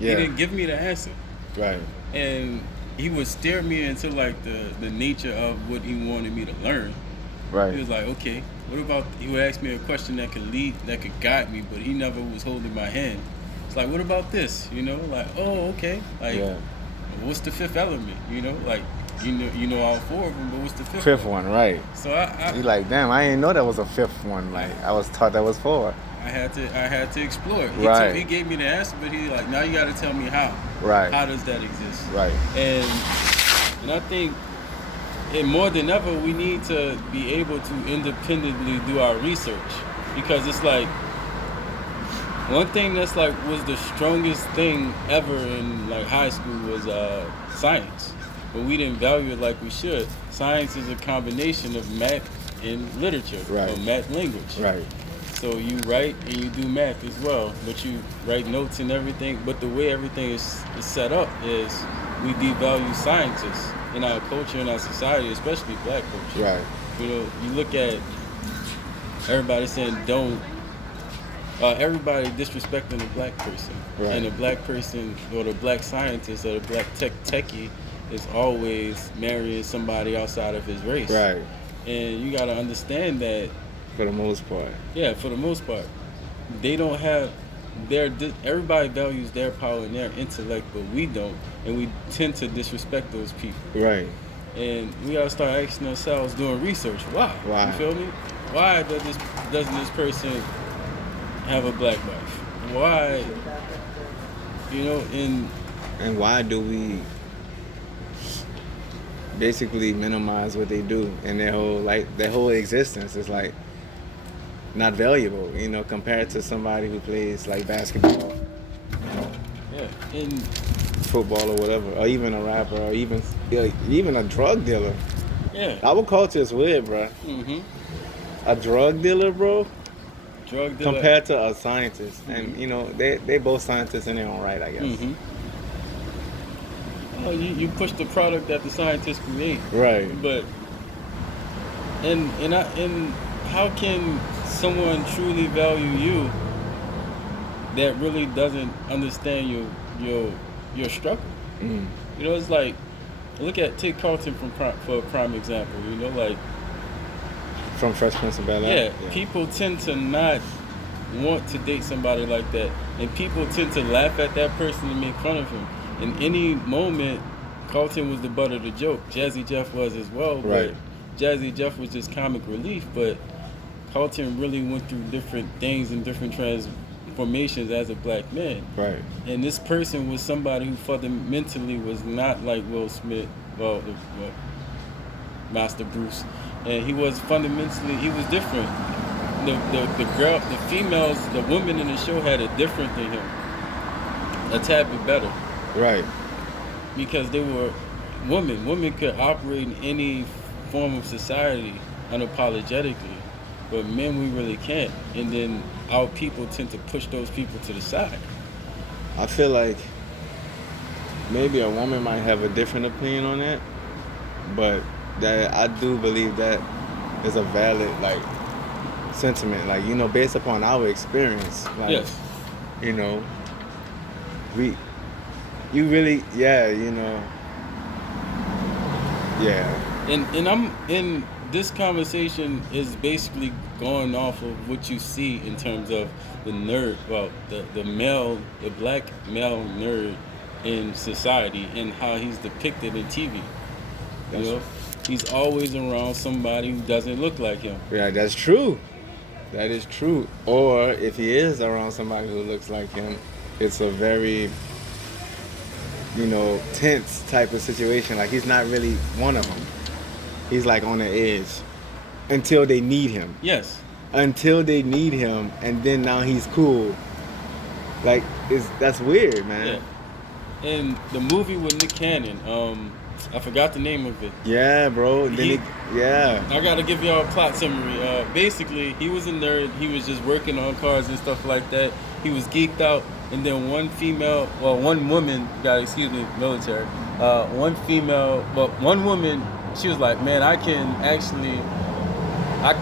He didn't give me the answer. Right. And he would steer me into like the nature of what he wanted me to learn. Right. He was like, okay, what about? He would ask me a question that could guide me, but he never was holding my hand. It's like, what about this? You know, like, oh, okay, like, what's the fifth element? You know, like, you know all four of them, but what's the fifth one? Right. So I you like, damn, I didn't know that was a fifth one. Like, I was taught that was four. I had to explore it. He gave me the answer, but he like, now you got to tell me how. Right. How does that exist? Right. And I think, and more than ever, we need to be able to independently do our research, because it's like one thing that's like was the strongest thing ever in like high school was science, but we didn't value it like we should. Science is a combination of math and literature, or math language. Right. So you write and you do math as well, but you write notes and everything. But the way everything is set up is we devalue scientists in our culture, in our society, especially black culture. Right. You know, you look at everybody saying everybody disrespecting the black person. Right. And the black person or the black scientist or the black techie is always marrying somebody outside of his race. Right. And you got to understand that. For the most part. Yeah, for the most part. They don't have everybody values their power and their intellect, but we don't. And we tend to disrespect those people. Right. And we gotta start asking ourselves, doing research. Why? You feel me? Why doesn't this person have a black wife? Why? You know, and why do we basically minimize what they do, and their whole existence is like not valuable, you know, compared to somebody who plays like basketball, and football or whatever, or even a rapper, or even a drug dealer. Yeah. Our culture is weird, bro. Mm-hmm. A drug dealer, bro. Drug dealer. Compared to a scientist, and you know they both scientists in their own right, I guess. Mm-hmm. Well, you push the product that the scientists create. Right. But and how can someone truly value you that really doesn't understand your struggle? Mm. You know, it's like, take Carlton for a prime example. You know, like from Fresh Prince of Bel-Air. Yeah, people tend to not want to date somebody like that, and people tend to laugh at that person and make fun of him. In any moment, Carlton was the butt of the joke. Jazzy Jeff was as well, right. But Jazzy Jeff was just comic relief, but Carlton really went through different things and different transformations as a black man. Right. And this person was somebody who fundamentally was not like Will Smith, Master Bruce. And he was different. The females, the women in the show had it different than him. A tad bit better. Right. Because they were women. Women could operate in any form of society unapologetically. But men, we really can't. And then our people tend to push those people to the side. I feel like maybe a woman might have a different opinion on that, but that I do believe that is a valid sentiment. You know, based upon our experience. Yes. You know, you really, you know, yeah. And I'm in this conversation is basically going off of what you see in terms of the nerd, the black male nerd in society and how he's depicted in TV. You know, he's always around somebody who doesn't look like him. Yeah, that's true. That is true. Or if he is around somebody who looks like him, it's a very, you know, tense type of situation. Like, he's not really one of them. He's on the edge until they need him. Yes. Until they need him, and then now he's cool. That's weird, man. Yeah. And the movie with Nick Cannon, I forgot the name of it. Yeah, bro. I gotta give y'all a plot summary. Basically, he was a nerd. He was just working on cars and stuff like that. He was geeked out, and then one woman, military. One woman, she was like, man, I can actually,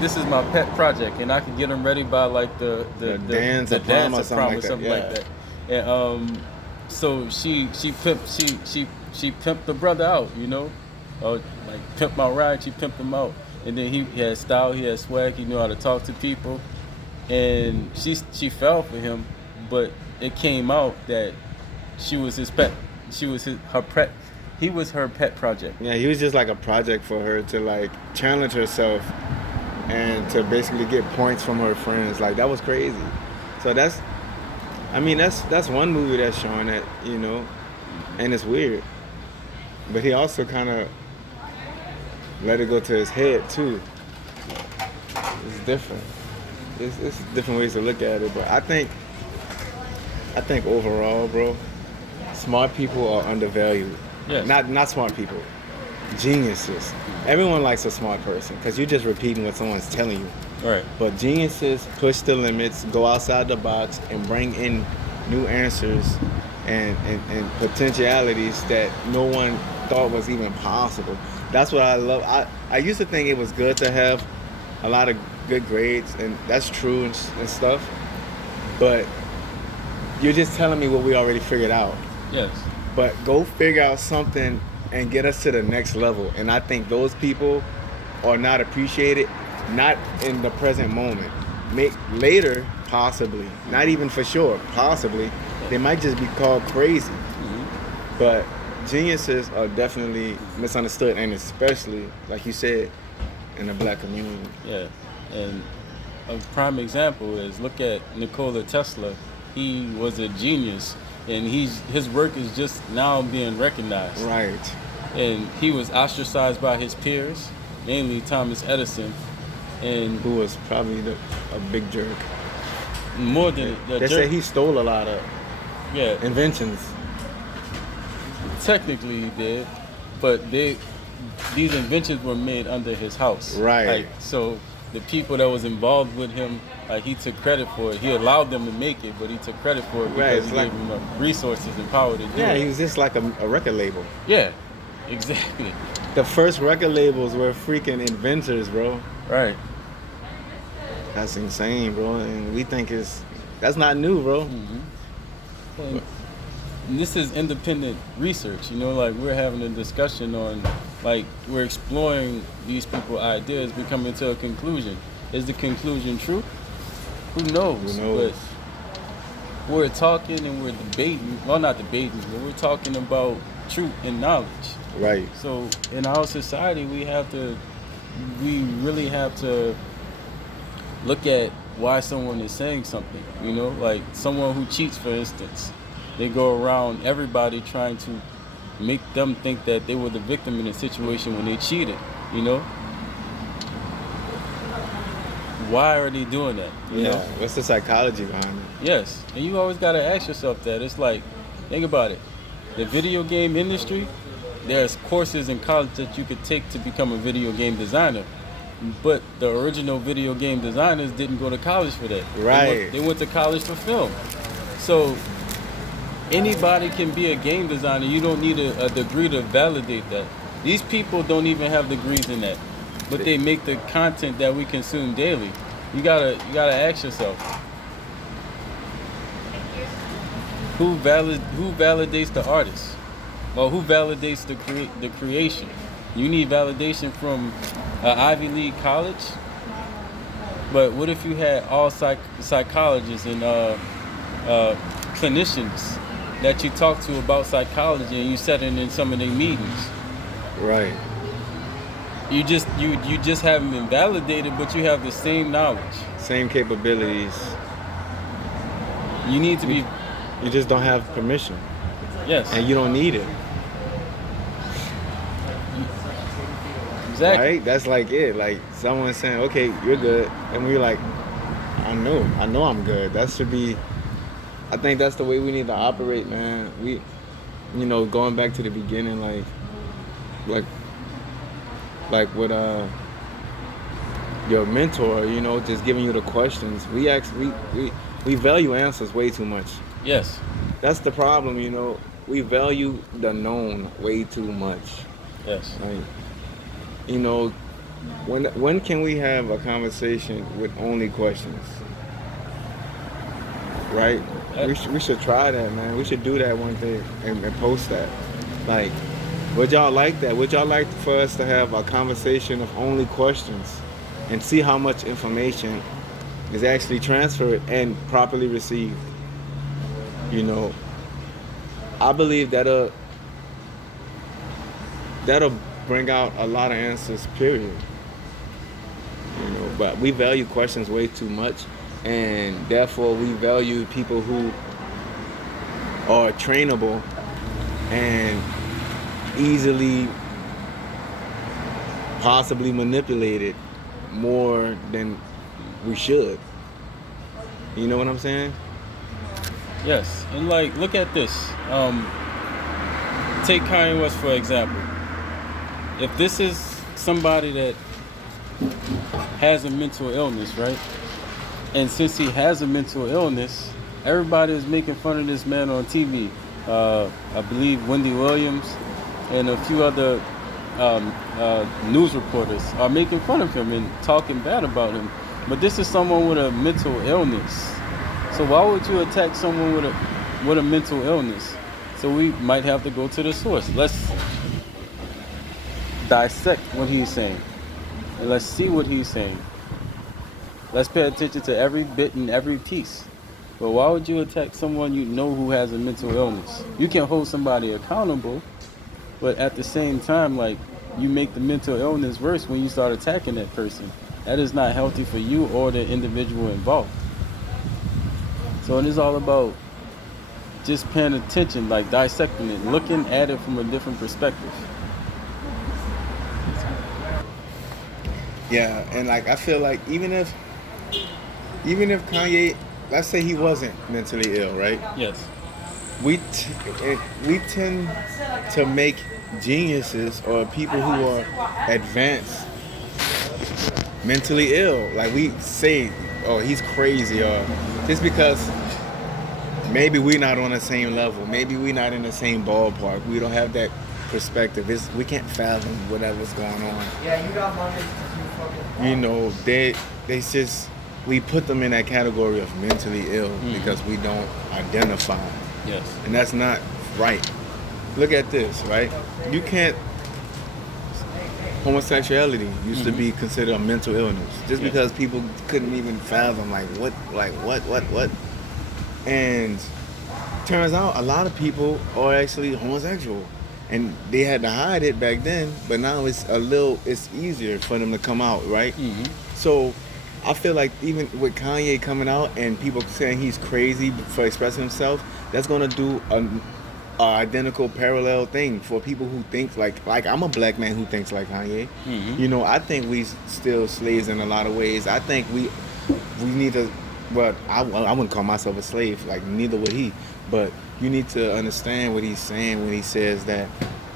this is my pet project, and I can get them ready by the dance of prom or something like that. And so she pimped the brother out, you know, or like pimp my ride. She pimped him out, and then he had style, he had swag, he knew how to talk to people, and she fell for him, but it came out that she was his pet. She was her pet. He was her pet project. Yeah, he was just like a project for her to like challenge herself and to basically get points from her friends. Like that was crazy. So that's one movie that's showing that, you know, and it's weird. But he also kind of let it go to his head too. It's different. It's different ways to look at it, but I think overall, bro, smart people are undervalued. Yes. Not smart people, geniuses. Everyone likes a smart person because you're just repeating what someone's telling you. Right. But geniuses push the limits, go outside the box, and bring in new answers and potentialities that no one thought was even possible. That's what I love. I used to think it was good to have a lot of good grades, and that's true and stuff. But you're just telling me what we already figured out. Yes. But go figure out something and get us to the next level. And I think those people are not appreciated, not in the present moment. Later, possibly. Not even for sure, possibly. They might just be called crazy. Mm-hmm. But geniuses are definitely misunderstood, and especially, like you said, in the black community. Yeah. And a prime example is, look at Nikola Tesla. He was a genius, and his work is just now being recognized. Right. And he was ostracized by his peers, mainly Thomas Edison, and who was probably a big jerk. More than they say he stole a lot of inventions. Technically he did, but these inventions were made under his house. Right. Like, so the people that was involved with him, like, he took credit for it. He allowed them to make it, but he took credit for it because he gave them resources and power to do it. Yeah, he was just like a record label. Yeah, exactly. The first record labels were freaking inventors, bro. Right. That's insane, bro. And we think that's not new, bro. Mm-hmm. And this is independent research, you know, like we're having a discussion on, like, we're exploring these people's ideas, we come into a conclusion. Is the conclusion true? Who knows? Who knows? But we're talking and we're debating, well, not debating, but we're talking about truth and knowledge. Right. So in our society, we really have to look at why someone is saying something, you know, like someone who cheats, for instance. They go around everybody trying to make them think that they were the victim in a situation when they cheated, you know? Why are they doing that? You know? What's the psychology behind it? Yes, and you always got to ask yourself that. It's like, think about it. The video game industry, there's courses in college that you could take to become a video game designer. But the original video game designers didn't go to college for that. Right. They went to college for film. So anybody can be a game designer. You don't need a degree to validate that. These people don't even have degrees in that, but they make the content that we consume daily. You gotta ask yourself, who validates the artist, or who validates the creation? You need validation from an Ivy League college, but what if you had all psychologists and clinicians that you talk to about psychology, and you sat in some of their meetings? Right. You just haven't been validated, but you have the same knowledge, same capabilities. You need to be. You just don't have permission. Yes. And you don't need it. Exactly. Right? That's like it. Like someone saying, "Okay, you're good," and we're like, "I know I'm good." That should be. I think that's the way we need to operate, man. We, you know, going back to the beginning, like with your mentor, you know, just giving you the questions. We value answers way too much. Yes. That's the problem, you know. We value the known way too much. Yes. Like, you know, when can we have a conversation with only questions? Right? We should try that, man. We should do that one day and post that. Like, would y'all like that? Would y'all like for us to have a conversation of only questions and see how much information is actually transferred and properly received? You know, I believe that'll bring out a lot of answers, period. You know, but we value questions way too much, and therefore we value people who are trainable and easily possibly manipulated more than we should. You know what I'm saying? Yes, and like, look at this. Take Kanye West for example. If this is somebody that has a mental illness, right? And since he has a mental illness, everybody is making fun of this man on TV. I believe Wendy Williams and a few other news reporters are making fun of him and talking bad about him. But this is someone with a mental illness. So why would you attack someone with a mental illness? So we might have to go to the source. Let's dissect what he's saying. And let's see what he's saying. Let's pay attention to every bit and every piece. But why would you attack someone you know who has a mental illness? You can hold somebody accountable, but at the same time, like, you make the mental illness worse when you start attacking that person. That is not healthy for you or the individual involved. So it is all about just paying attention, like dissecting it, looking at it from a different perspective. Yeah, and like I feel like even if Kanye, let's say he wasn't mentally ill, right? Yes. We tend to make geniuses or people who are advanced mentally ill. Like, we say, oh, he's crazy, or just because maybe we're not on the same level, maybe we're not in the same ballpark, we don't have that perspective. We can't fathom whatever's going on. Yeah, you got money. You know, they just, we put them in that category of mentally ill because we don't identify. Yes. And that's not right. Look at this, right? You can't, homosexuality used to be considered a mental illness just because people couldn't even fathom what. And turns out a lot of people are actually homosexual. And they had to hide it back then, but now it's easier for them to come out, right? Mm-hmm. So I feel like even with Kanye coming out and people saying he's crazy for expressing himself, that's gonna do a identical parallel thing for people who think like I'm a black man who thinks like Kanye. Mm-hmm. You know, I think we still slaves in a lot of ways. I think we need to, but I wouldn't call myself a slave, like neither would he, but you need to understand what he's saying when he says that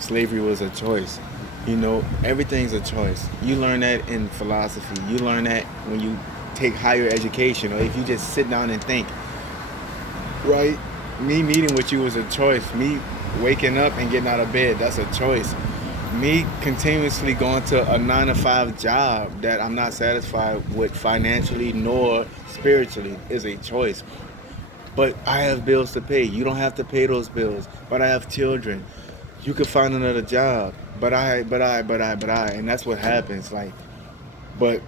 slavery was a choice. You know, everything's a choice. You learn that in philosophy. You learn that when you take higher education, or if you just sit down and think, right? Me meeting with you was a choice. Me waking up and getting out of bed, that's a choice. Me continuously going to a 9-to-5 job that I'm not satisfied with financially nor spiritually is a choice. But I have bills to pay. You don't have to pay those bills. But I have children. You could find another job. But I. And that's what happens. Like, but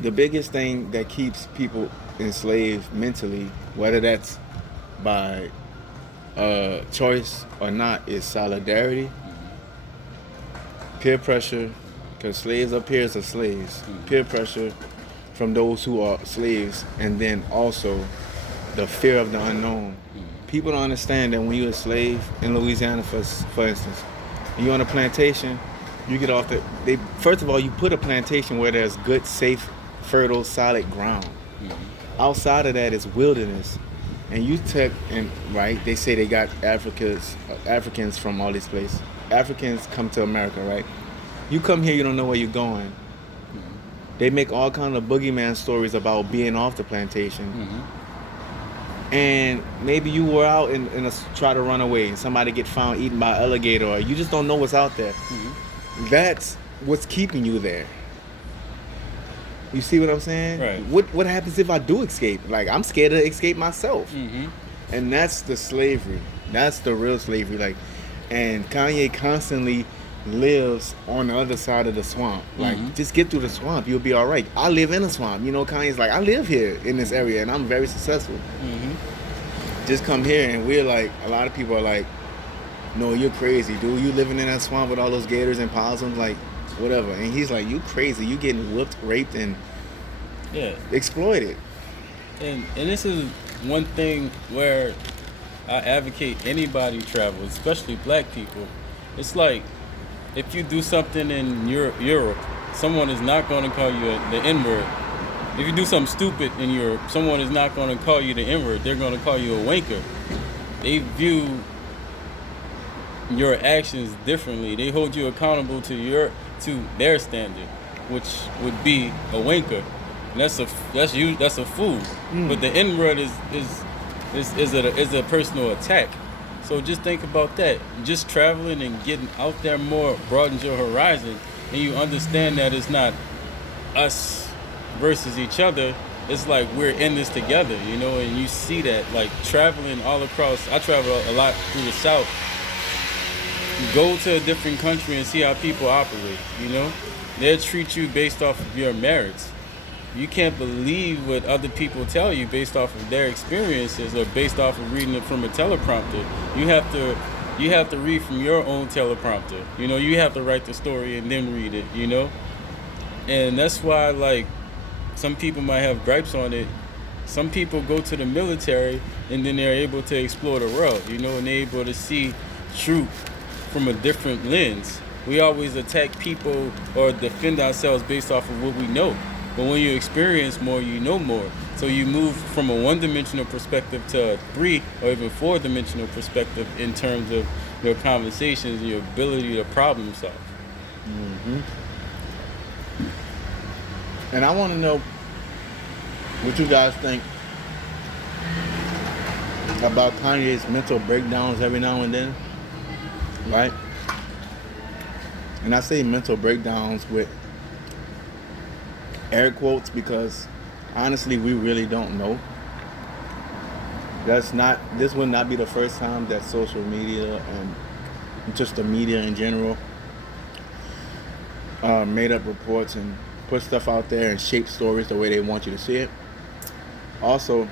the biggest thing that keeps people enslaved mentally, whether that's by choice or not, is solidarity, peer pressure, because slaves are peers of slaves. Peer pressure from those who are slaves, and then also the fear of the unknown. People don't understand that when you're a slave in Louisiana, for instance, and you're on a plantation, you get off first of all, you put a plantation where there's good, safe, fertile, solid ground. Mm-hmm. Outside of that is wilderness. And you right, they say they got Africans from all these places. Africans come to America, right? You come here, you don't know where you're going. Mm-hmm. They make all kind of boogeyman stories about being off the plantation. Mm-hmm. And maybe you were out and try to run away and somebody get found eaten by an alligator, or you just don't know what's out there. Mm-hmm. That's what's keeping you there. You see what I'm saying? Right. What happens if I do escape? Like, I'm scared to escape myself. Mm-hmm. And that's the slavery. That's the real slavery. Like, and Kanye constantly lives on the other side of the swamp. Like, just get through the swamp, you'll be all right. I live in a swamp. You know, Kanye's like, I live here in this area, and I'm very successful. Just come here, and we're like, a lot of people are like, no, you're crazy, dude. You living in that swamp with all those gators and possums, like, whatever. And he's like, you crazy. You getting whooped, raped, and exploited. And this is one thing where I advocate anybody travel, especially black people. It's like, if you do something in Europe, someone is not going to call you the N-word. If you do something stupid in Europe, someone is not going to call you the N-word. They're going to call you a wanker. They view your actions differently. They hold you accountable to their standard, which would be a wanker. And that's a fool. But the N-word is a personal attack. So just think about that. Just traveling and getting out there more broadens your horizon, and you understand that it's not us versus each other. It's like we're in this together, you know, and you see that, like, traveling all across. I travel a lot through the South. Go to a different country and see how people operate, you know. They'll treat you based off of your merits. You can't believe what other people tell you based off of their experiences or based off of reading it from a teleprompter. You have to read from your own teleprompter. You know, you have to write the story and then read it, you know? And that's why, like, some people might have gripes on it. Some people go to the military and then they're able to explore the world, you know, and they're able to see truth from a different lens. We always attack people or defend ourselves based off of what we know. But when you experience more, you know more. So you move from a one-dimensional perspective to a 3 or even 4-dimensional perspective in terms of your conversations and your ability to problem solve. And I want to know what you guys think about Kanye's mental breakdowns every now and then, right? And I say mental breakdowns with air quotes because honestly we really don't know. This would not be the first time that social media and just the media in general made up reports and put stuff out there and shape stories the way they want you to see it. Also,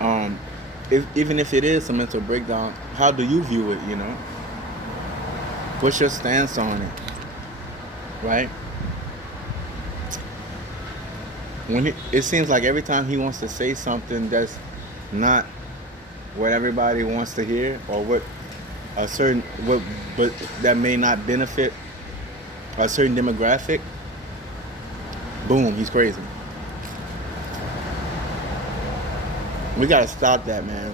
even if it is a mental breakdown, how do you view it, you know? What's your stance on it, right? It seems like every time he wants to say something that's not what everybody wants to hear, or but that may not benefit a certain demographic, boom, he's crazy. We gotta stop that, man.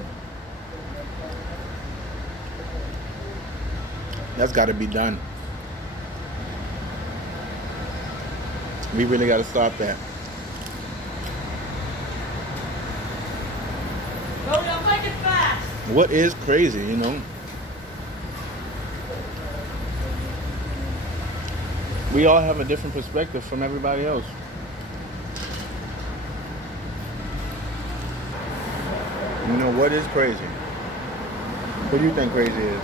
That's gotta be done. We really gotta stop that. What is crazy, you know? We all have a different perspective from everybody else. You know, what is crazy? What do you think crazy is?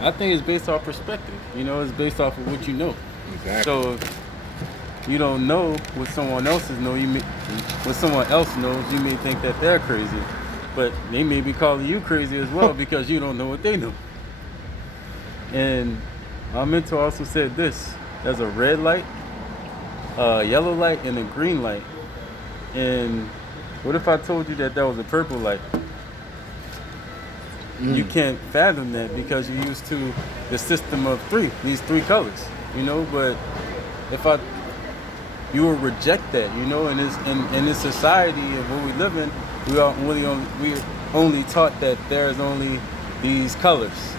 I think it's based off perspective. You know, it's based off of what you know. Exactly. So if you don't know what someone else knows, you may think that they're crazy. But they may be calling you crazy as well because you don't know what they know. And our mentor also said this: there's a red light, a yellow light, and a green light. And what if I told you that was a purple light? You can't fathom that because you're used to the system of these three colors, you know. But you will reject that, you know. And in this society of what we live in, we're only taught that there's only these colors.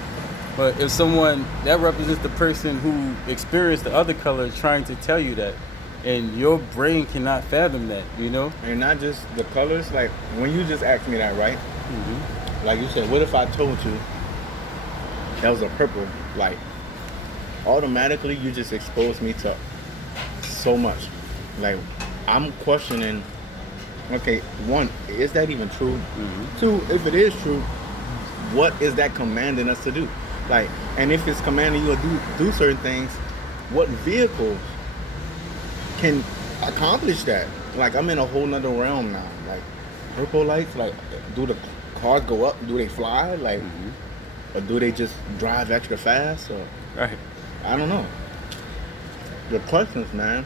But if someone that represents the person who experienced the other colors trying to tell you that, and your brain cannot fathom that, you know. And not just the colors. Like when you just asked me that, right? Mm-hmm. Like you said, what if I told you that was a purple light? Automatically, you just exposed me to so much. Like I'm questioning Okay, one, is that even true? Mm-hmm. Two, if it is true, what is that commanding us to do? Like, and if it's commanding you to do certain things, what vehicles can accomplish that? Like, I'm in a whole nother realm now. Like, purple lights, like, do the cars go up? Do they fly? Like, or do they just drive extra fast? Or Right. I don't know. The questions, man.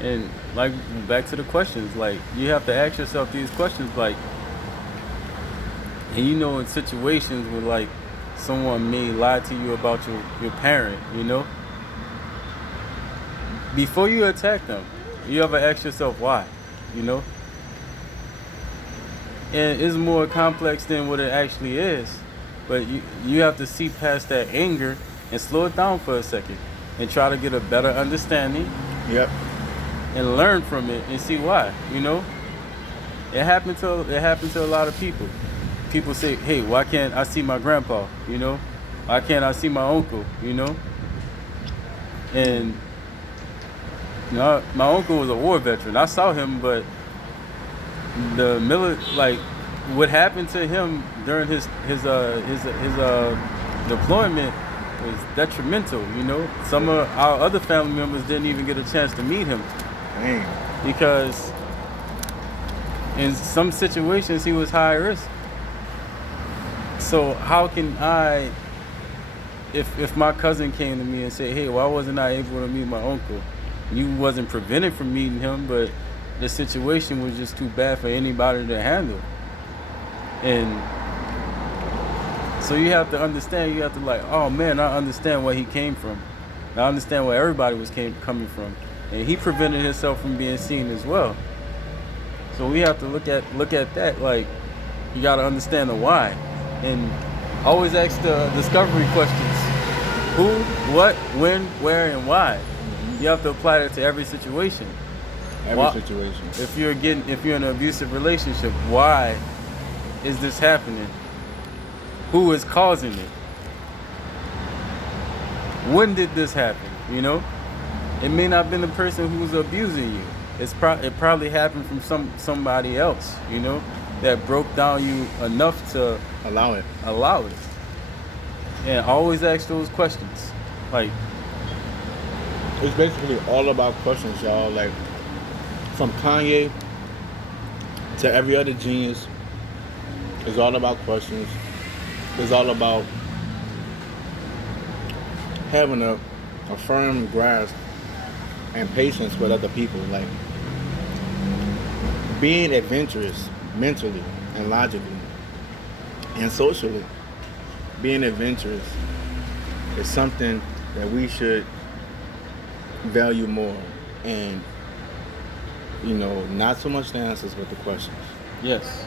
And like back to the questions, like you have to ask yourself these questions, like, and you know, in situations where like someone may lie to you about your parent, you know, before you attack them, you ever ask yourself why, you know? And it's more complex than what it actually is, but you have to see past that anger and slow it down for a second and try to get a better understanding. Yep. And learn from it and see why, you know? It happened to a lot of people. People say, hey, why can't I see my grandpa, you know? Why can't I see my uncle, you know? And you know, my uncle was a war veteran. I saw him, but what happened to him during his deployment was detrimental, you know? Some of our other family members didn't even get a chance to meet him. Dang. Because in some situations he was high risk. So how can I, if my cousin came to me and said, hey, why wasn't I able to meet my uncle? You wasn't prevented from meeting him, but the situation was just too bad for anybody to handle. And so you have to understand, you have to like, oh man, I understand where he came from. I understand where everybody was coming from. And he prevented himself from being seen as well. So we have to look at that, like, you gotta understand the why. And always ask the discovery questions. Who, what, when, where, and why. You have to apply that to every situation. Situation. If you're in an abusive relationship, why is this happening? Who is causing it? When did this happen? You know? It may not have been the person who's abusing you. It probably happened from somebody else, you know, that broke down you enough to allow it. And always ask those questions. Like, it's basically all about questions, y'all. Like, from Kanye to every other genius, it's all about questions. It's all about having a firm grasp and patience with other people, like being adventurous mentally and logically and socially. Being adventurous is something that we should value more, and you know, not so much the answers but the questions. yes.